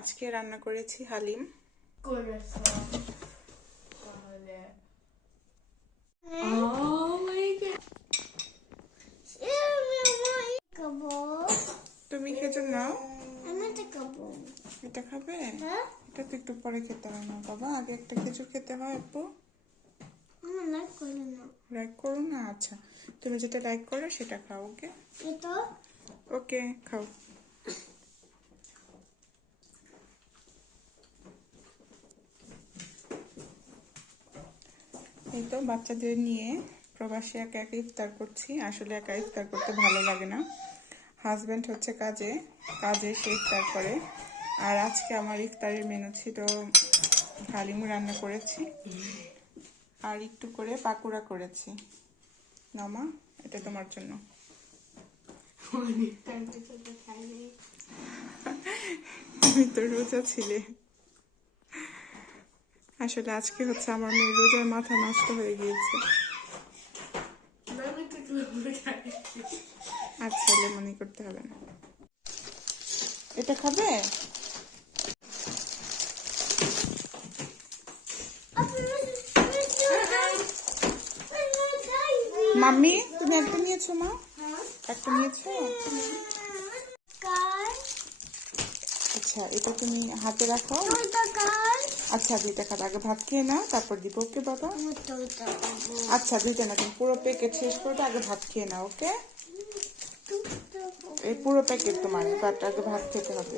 আজকে রান্না করেছি হালিম। তুমি খেজুর নাও, এটা খাবে? এটা তো একটু পরে খেতে হয় না বাবা, আগে একটা খেজুর খেতে হয়। আপু লাইক করো না? আচ্ছা, তুমি যেটা লাইক করো সেটা খাও। ওকে ওকে, খাও। এই তো বাচ্চাদের নিয়ে প্রবাসী একা একা ইফতার করছি। আসলে একা ইফতার করতে ভালো লাগে না, হাজব্যান্ড হচ্ছে কাজে সে ইফতার করে। আর আজকে আমার ইফতারের মেনু ছিল হালিম রান্না করেছি আর একটু করে পাকুড়া করেছি। নামা, এটা তোমার জন্য। তুমি তো রোজা ছিলে। আসলে আজকে হচ্ছে আমার মেয়ে রোজার মাথা নষ্ট হয়ে গিয়েছে। আচ্ছা, লেমনি করতে হবে না। এটা খাবে? মাম্মি, তুমি একটা নিয়েছো? মা একটা নিয়েছো? আচ্ছা, এটা তুমি হাতে রাখো। আচ্ছা, দুইটা খাবে, আগে ভাত খেয়ে নাও তারপর দিব। ওকে বাবা? আচ্ছা, দুইটা না, তুমি পুরো প্যাকেট শেষ করবে, আগে ভাত খেয়ে নাও। ওকে, এই পুরো প্যাকেট তোমার, বাট আগে ভাত খেতে হবে।